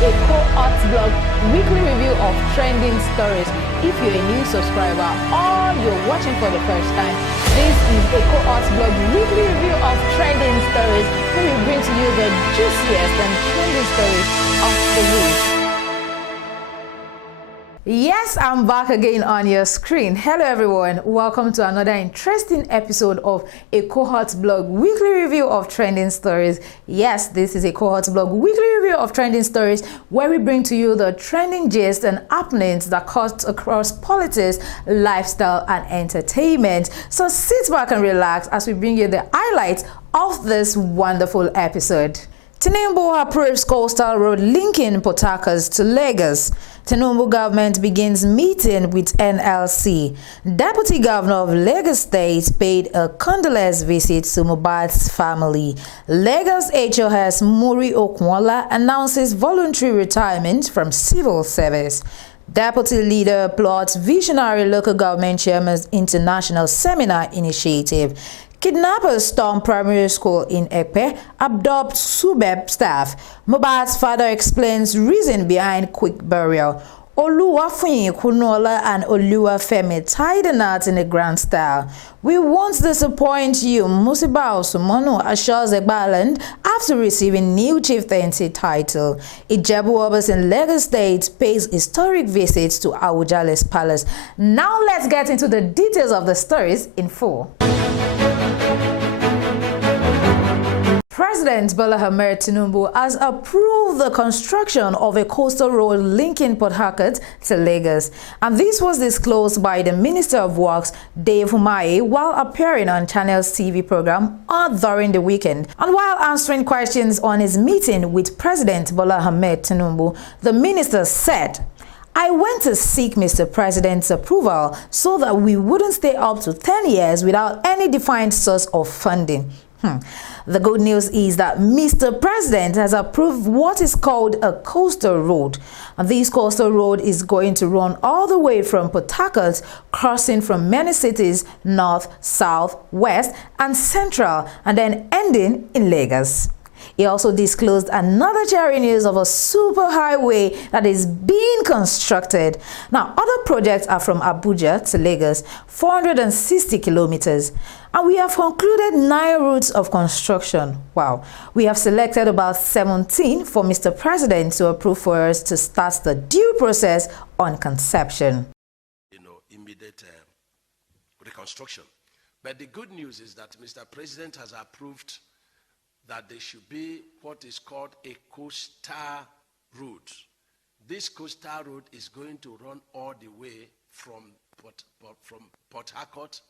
Eko Hot Blog weekly review of trending stories. If you're a new subscriber or you're watching for the first time, this is Eko Hot Blog weekly review of trending stories, where we bring to you the juiciest and trending stories of the week. Yes, I'm back again on your screen. Hello everyone, welcome to another interesting episode of Eko Hot Blog weekly review of trending stories. Yes, this is Eko Hot Blog weekly review of trending stories, where we bring to you the trending gist and happenings that cut across politics, lifestyle and entertainment. So sit back and relax as we bring you the highlights of this wonderful episode. Tinubu approves coastal road linking Port Harcourt to Lagos. Tinubu government begins meeting with NLC. Deputy Governor of Lagos State paid a condolence visit to Mohbad's family. Lagos HOS Muri Okunwola announces voluntary retirement from civil service. Deputy leader applauds visionary local government chairman's international seminar initiative. Kidnappers storm primary school in Ekpe, abduct Subeb staff. Mohbad's father explains reason behind quick burial. Oluwafunyi Kunola and Oluwafemi tie the knot in a grand style. We won't disappoint you, Musiba Osumonu assures Egbaland after receiving new Chieftaincy title. Ijebu Obas in Lagos State pays historic visits to Awujale's palace. Now let's get into the details of the stories in full. President Bola Ahmed Tinubu has approved the construction of a coastal road linking Port Harcourt to Lagos. And this was disclosed by the Minister of Works, Dave Umahi, while appearing on Channel's TV program during the weekend. And while answering questions on his meeting with President Bola Ahmed Tinubu, the minister said, "I went to seek Mr. President's approval so that we wouldn't stay up to 10 years without any defined source of funding." The good news is that Mr. President has approved what is called a coastal road. And this coastal road is going to run all the way from Port Harcourt, crossing from many cities, north, south, west, and central, and then ending in Lagos. He also disclosed another cherry news of a super highway that is being constructed. Now, other projects are from Abuja to Lagos, 460 kilometers. And we have concluded 9 routes of construction. Wow. We have selected about 17 for Mr. President to approve for us to start the due process on conception. Immediate reconstruction. But the good news is that Mr. President has approved that there should be what is called a coastal road. This coastal road is going to run all the way from Port Harcourt,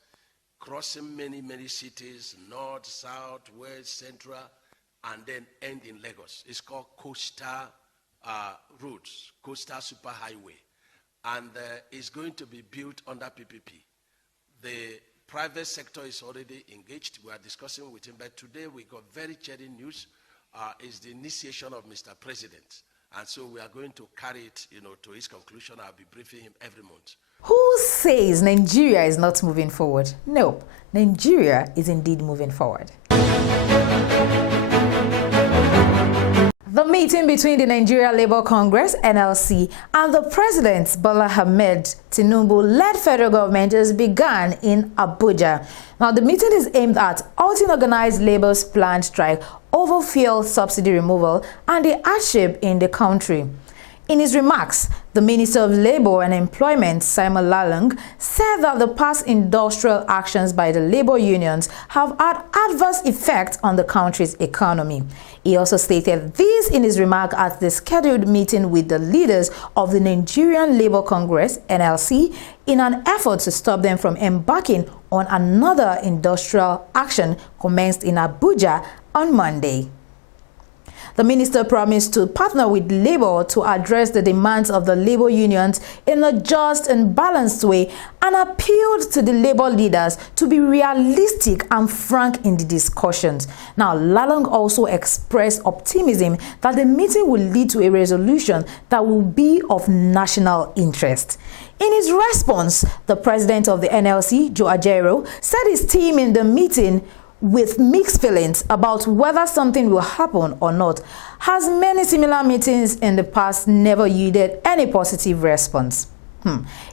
crossing many cities, north, south, west, central, and then end in Lagos. It's called coastal roads, coastal superhighway, and it's going to be built under PPP. The private sector is already engaged. We are discussing with him, but today we got very cheery news. Is the initiation of Mr. President, and so we are going to carry it, to his conclusion. I'll be briefing him every month. Who says Nigeria is not moving forward? Nope, Nigeria is indeed moving forward. The meeting between the Nigeria Labour Congress, NLC, and the President Bola Ahmed Tinubu-led federal government has begun in Abuja. Now, the meeting is aimed at halting organized labor's planned strike over fuel subsidy removal and the hardship in the country. In his remarks, the Minister of Labour and Employment, Simon Lalong, said that the past industrial actions by the labor unions have had adverse effects on the country's economy. He also stated this in his remark at the scheduled meeting with the leaders of the Nigerian Labour Congress, NLC, in an effort to stop them from embarking on another industrial action commenced in Abuja on Monday. The minister promised to partner with Labour to address the demands of the labor unions in a just and balanced way, and appealed to the labor leaders to be realistic and frank in the discussions. Now, Lalong also expressed optimism that the meeting will lead to a resolution that will be of national interest. In his response, the president of the NLC, Joe Ajero, said his team in the meeting with mixed feelings about whether something will happen or not, has many similar meetings in the past never yielded any positive response.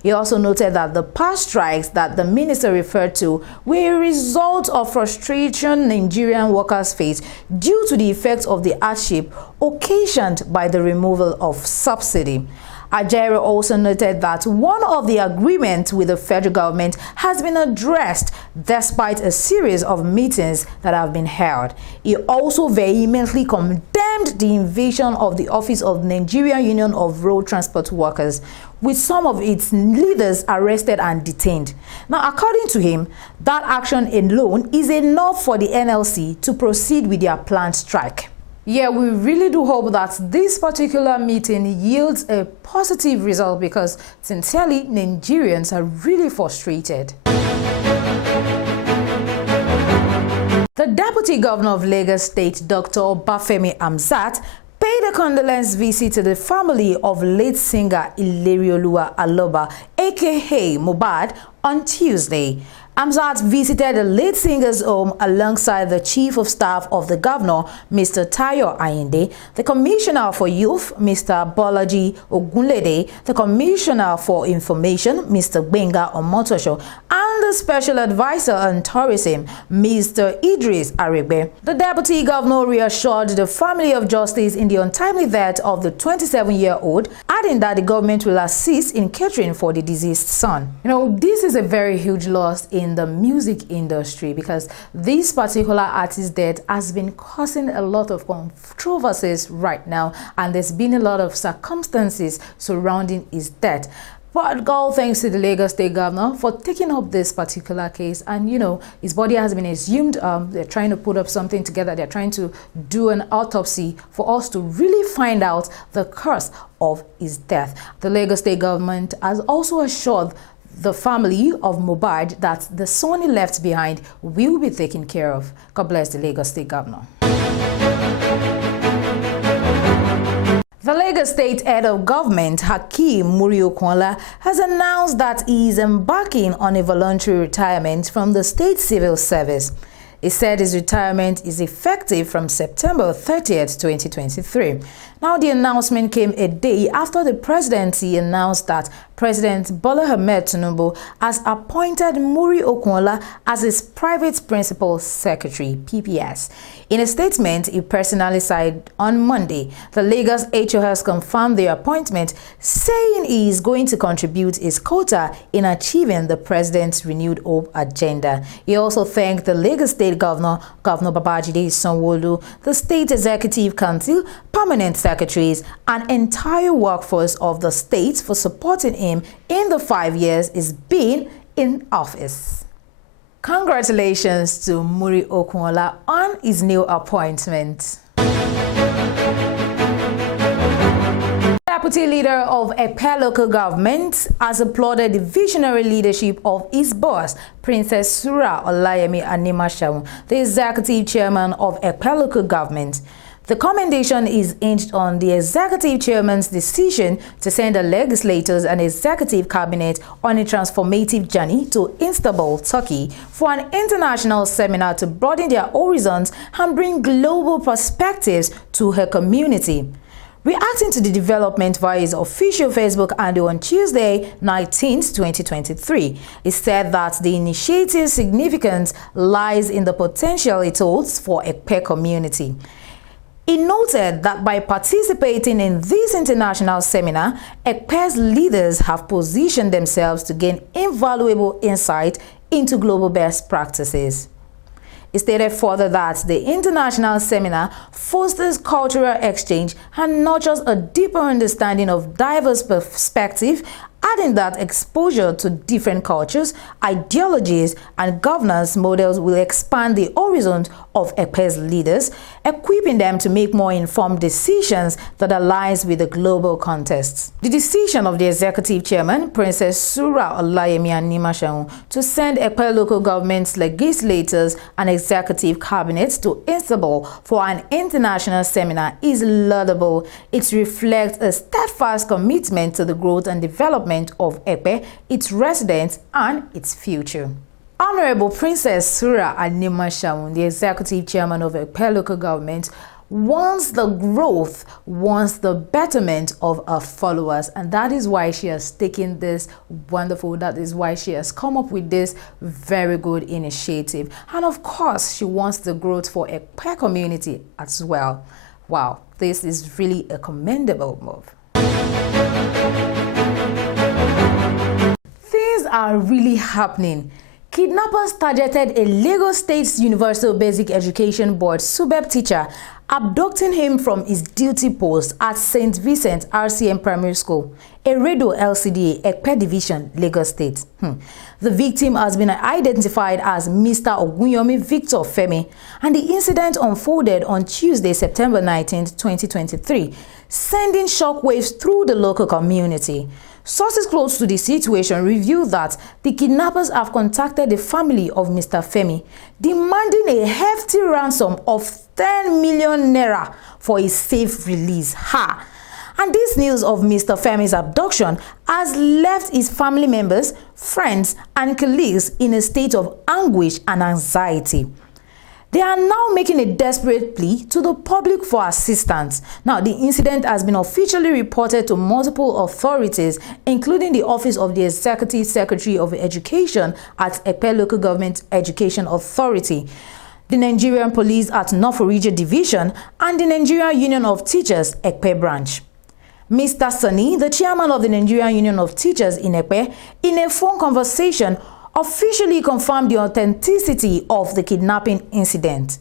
He also noted that the past strikes that the minister referred to were a result of frustration Nigerian workers face due to the effects of the hardship occasioned by the removal of subsidy. Ajero also noted that one of the agreements with the federal government has been addressed despite a series of meetings that have been held. He also vehemently condemned the invasion of the office of Nigerian Union of Road Transport Workers, with some of its leaders arrested and detained. Now, according to him, that action alone is enough for the NLC to proceed with their planned strike. Yeah, we really do hope that this particular meeting yields a positive result because, sincerely, Nigerians are really frustrated. The Deputy Governor of Lagos State, Dr. Obafemi Hamzat, paid a condolence visit to the family of late singer Ilerioluwa Aloba, aka Mohbad, on Tuesday. Hamzat visited the late singer's home alongside the Chief of Staff of the Governor, Mr. Tayo Ayinde, the Commissioner for Youth, Mr. Bolaji Ogunlede, the Commissioner for Information, Mr. Gbenga Omotosho, and the Special Advisor on Tourism, Mr. Idris Aregbe. The Deputy Governor reassured the family of justice in the untimely death of the 27-year-old, adding that the government will assist in catering for the deceased son. You know, this is a very huge loss in the music industry because this particular artist's death has been causing a lot of controversies right now, and there's been a lot of circumstances surrounding his death. But all thanks to the Lagos State Governor for taking up this particular case, and you know, his body has been exhumed. They're trying to put up something together. They're trying to do an autopsy for us to really find out the cause of his death. The Lagos State government has also assured the family of Mohbad that the son he left behind will be taken care of. God bless the Lagos State Governor. The Lagos State Head of Government, Hakeem Muri-Okunla, has announced that he is embarking on a voluntary retirement from the State Civil Service. He said his retirement is effective from September 30th, 2023. Now, the announcement came a day after the presidency announced that President Bola Ahmed Tinubu has appointed Muri-Okunla as his private principal secretary, PPS. In a statement he personally signed on Monday, the Lagos HOS confirmed the appointment, saying he is going to contribute his quota in achieving the president's renewed hope agenda. He also thanked the Lagos State Governor, Governor Babajide Sanwo-Olu, the State Executive Council, permanent secretaries, and entire workforce of the state for supporting him in the 5 years he's been in office. Congratulations to Muri-Okunla on his new appointment. Deputy leader of Epe local government has applauded the visionary leadership of his boss, Princess Sura Olayemi Animashaun, the executive chairman of Epe local government. The commendation is hinged on the executive chairman's decision to send the legislators and executive cabinet on a transformative journey to Istanbul, Turkey, for an international seminar to broaden their horizons and bring global perspectives to her community. Reacting to the development via his official Facebook handle on Tuesday, 19th, 2023, he said that the initiative's significance lies in the potential it holds for a Epe community. He noted that by participating in this international seminar, Epe's leaders have positioned themselves to gain invaluable insight into global best practices. He stated further that the international seminar fosters cultural exchange and nurtures a deeper understanding of diverse perspectives, adding that exposure to different cultures, ideologies, and governance models will expand the horizon of Epe's leaders, equipping them to make more informed decisions that align with the global context. The decision of the executive chairman, Princess Sura Olayemi Animashaun, to send Epe local government's legislators and executive cabinets to Istanbul for an international seminar is laudable. It reflects a steadfast commitment to the growth and development of Epe, its residents, and its future. Honorable Princess Surah Animashaun, the executive chairman of Ekpe local government, wants the growth, wants the betterment of her followers, and that is why she has taken this that is why she has come up with this very good initiative. And of course, she wants the growth for Ekpe community as well. Wow, this is really a commendable move. Things are really happening. Kidnappers targeted a Lagos State Universal Basic Education Board SUBEB teacher, abducting him from his duty post at St. Vincent RCM Primary School, Eredo LCDA, Ekpe Division, Lagos State. The victim has been identified as Mr. Ogunyomi Victor Femi, and the incident unfolded on Tuesday, September 19, 2023, sending shockwaves through the local community. Sources close to the situation revealed that the kidnappers have contacted the family of Mr. Femi, demanding a hefty ransom of 10 million naira for his safe release. And this news of Mr. Femi's abduction has left his family members, friends, and colleagues in a state of anguish and anxiety. They are now making a desperate plea to the public for assistance. Now, the incident has been officially reported to multiple authorities, including the Office of the Executive Secretary of Education at Ekpe Local Government Education Authority, the Nigerian Police at North Orija Division, and the Nigerian Union of Teachers, Ekpe Branch. Mr. Sani, the chairman of the Nigerian Union of Teachers in Ekpe, in a phone conversation, officially confirmed the authenticity of the kidnapping incident.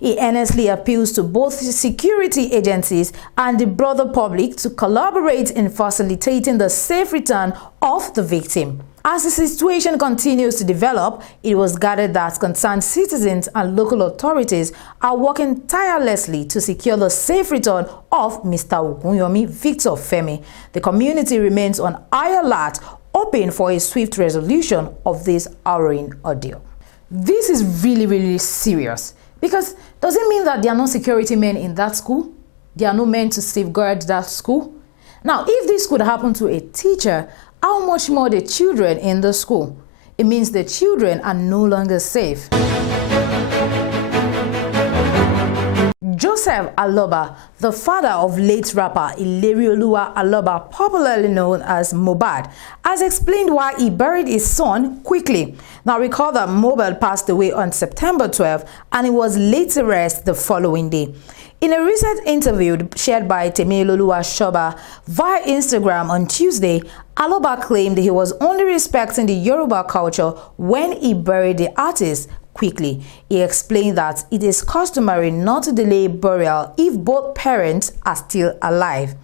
He earnestly appeals to both security agencies and the broader public to collaborate in facilitating the safe return of the victim. As the situation continues to develop, it was gathered that concerned citizens and local authorities are working tirelessly to secure the safe return of Mr. Ogunyomi Victor Femi. The community remains on high alert, hoping for a swift resolution of this harrowing ordeal. This is really serious, because does it mean that there are no security men in that school? There are no men to safeguard that school? Now, if this could happen to a teacher, how much more the children in the school? It means the children are no longer safe. Joseph Aloba, the father of late rapper Ilerioluwa Aloba, popularly known as Mohbad, has explained why he buried his son quickly. Now, recall that Mohbad passed away on September 12 and he was laid to rest the following day. In a recent interview shared by Temiloluwa Shoba via Instagram on Tuesday, Aloba claimed he was only respecting the Yoruba culture when he buried the artist quickly. He explained that it is customary not to delay burial if both parents are still alive.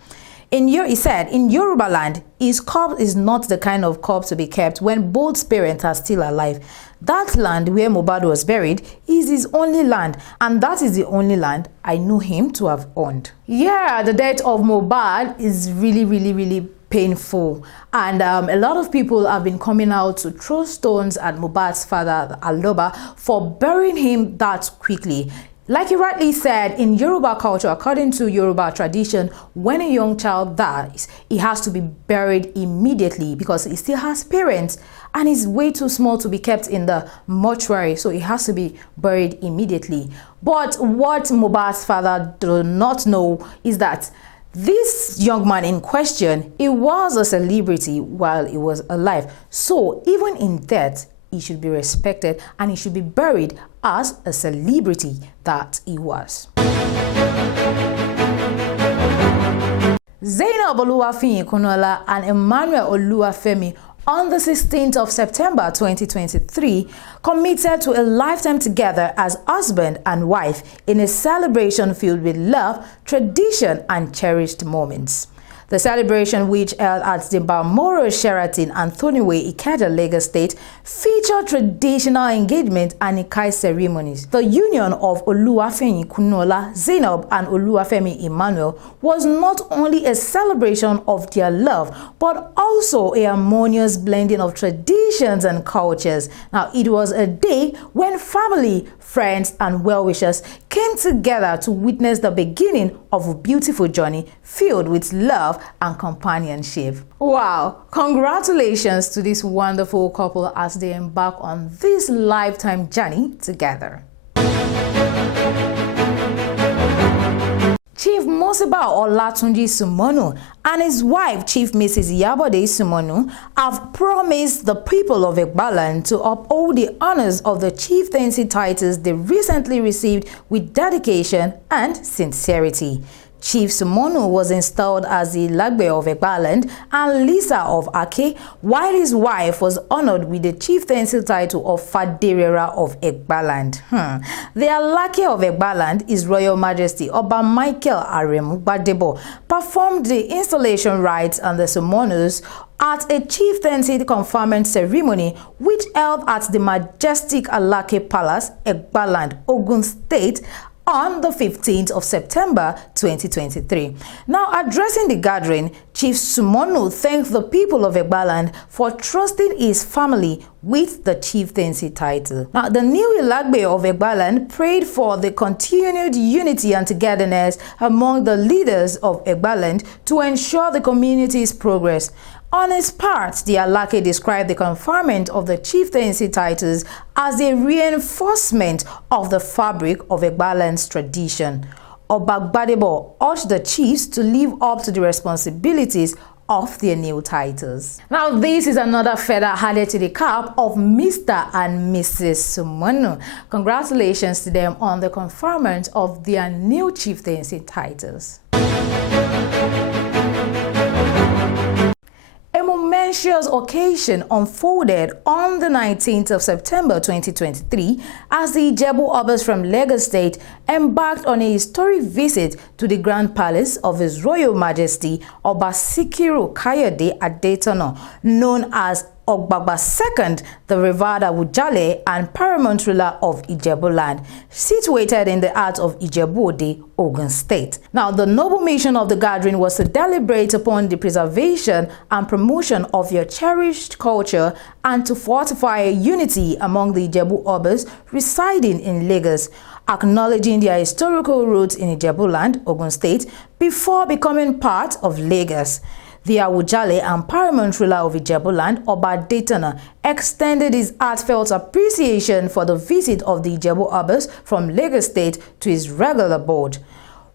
He said, in Yoruba land, his corpse is not the kind of corpse to be kept when both parents are still alive. That land where Mohbad was buried is his only land, and that is the only land I know him to have owned. Yeah, the death of Mohbad is really painful, and a lot of people have been coming out to throw stones at Mohbad's father Aloba for burying him that quickly. Like you rightly said, in Yoruba culture, according to Yoruba tradition, when a young child dies, he has to be buried immediately because he still has parents and is way too small to be kept in the mortuary, so he has to be buried immediately. But what Mohbad's father does not know is that this young man in question, he was a celebrity while he was alive. So even in death, he should be respected and he should be buried as a celebrity that he was. Zainab Oluwafinyi and Emmanuel Oluwafemi on the 16th of September 2023 committed to a lifetime together as husband and wife in a celebration filled with love, tradition, and cherished moments. The celebration, which held at the Balmoral Sheraton, Anthony Way, Ikeja, Lagos State, featured traditional engagement and Ikai ceremonies. The union of Oluwafemi Kunola, Zainab, and Oluwafemi Emmanuel was not only a celebration of their love, but also a harmonious blending of traditions and cultures. Now, it was a day when family, friends, and well-wishers came together to witness the beginning of a beautiful journey filled with love and companionship. Wow! Congratulations to this wonderful couple as they embark on this lifetime journey together. Chief Mohbad Olatunji Sumonu and his wife, Chief Mrs. Yabode Sumonu, have promised the people of Egbaland to uphold the honors of the chieftaincy titles they recently received with dedication and sincerity. Chief Sumonu was installed as the Lagbe of Egbaland and Lisa of Ake, while his wife was honored with the chieftaincy title of Faderera of Egbaland. The Alake of Egbaland, His Royal Majesty Oba Michael Aremu Gbadebo, performed the installation rites and the Sumonus at a chieftaincy conferment ceremony which held at the majestic Alake Palace, Egbaland, Ogun State, on the 15th of September 2023. Now, addressing the gathering, Chief Sumonu thanked the people of Egbaland for trusting his family with the chieftaincy title. Now, the new Ilagbe of Egbaland prayed for the continued unity and togetherness among the leaders of Egbaland to ensure the community's progress. On his part, the Alake described the conferment of the chieftaincy titles as a reinforcement of the fabric of Egbaland's tradition. Oba Gbadebo urged the chiefs to live up to the responsibilities of their new titles. Now, this is another feather added to the cap of Mr. and Mrs. Sumonu. Congratulations to them on the conferment of their new chieftaincy titles. A momentous occasion unfolded on the 19th of September 2023 as the Ijebu Obas from Lagos State embarked on a historic visit to the Grand Palace of His Royal Majesty Oba Sikiru Kayode Adetono, known as Ogbagba II, the revered Awujale and paramount ruler of Ijebuland, situated in the heart of Ijebu-Ode, Ogun State. Now, the noble mission of the gathering was to deliberate upon the preservation and promotion of your cherished culture and to fortify a unity among the Ijebu Obas residing in Lagos, acknowledging their historical roots in Ijebuland, Ogun State, before becoming part of Lagos. The Awujale and paramount ruler of Ijebuland, Oba Adetono, extended his heartfelt appreciation for the visit of the Ijebu Obas from Lagos State to his regular board.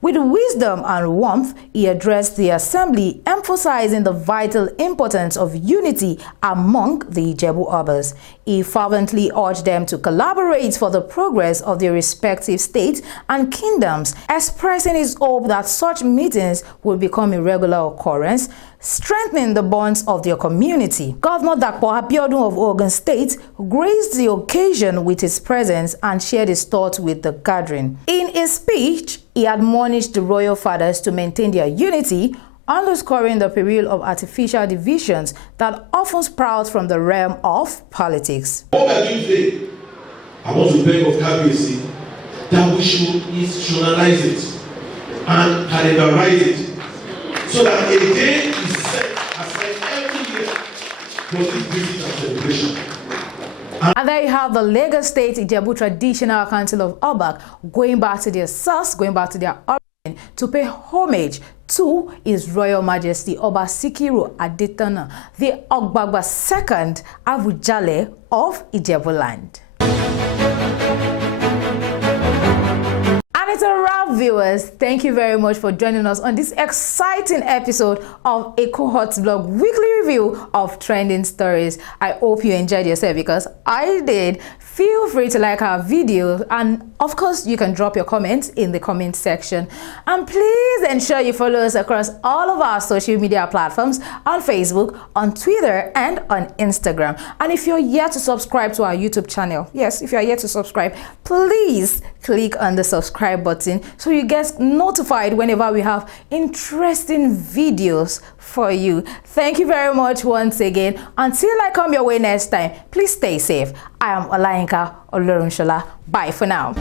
With wisdom and warmth, he addressed the assembly, emphasizing the vital importance of unity among the Ijebu Obas. He fervently urged them to collaborate for the progress of their respective states and kingdoms, expressing his hope that such meetings would become a regular occurrence, strengthening the bonds of their community. Governor Dapo Abiodun of Ogun State graced the occasion with his presence and shared his thoughts with the gathering. In his speech, he admonished the royal fathers to maintain their unity, underscoring the peril of artificial divisions that often sprout from the realm of politics. What I do today, I want to beg of Kabiyesi that we should institutionalize it and calendarize it so that a day is set aside every year for this visit and celebration. And there you have the Lagos State Ijebu Traditional Council of Obak going back to their source, going back to their origin to pay homage to His Royal Majesty Oba Sikiru Adetono, the Ogbagba II Awujale of Ijebuland. And it's a wrap, viewers. Thank you very much for joining us on this exciting episode of Eko Hot Blog weekly review of trending stories. I hope you enjoyed yourself because I did. Feel free to like our video, and of course you can drop your comments in the comment section. And please ensure you follow us across all of our social media platforms on Facebook, on Twitter, and on Instagram. And if you're yet to subscribe to our YouTube channel, yes, if you're yet to subscribe, please click on the subscribe button so you get notified whenever we have interesting videos for you. Thank you very much once again. Until I come your way next time, please stay safe. I am Olayinka Olorunshola. Bye for now.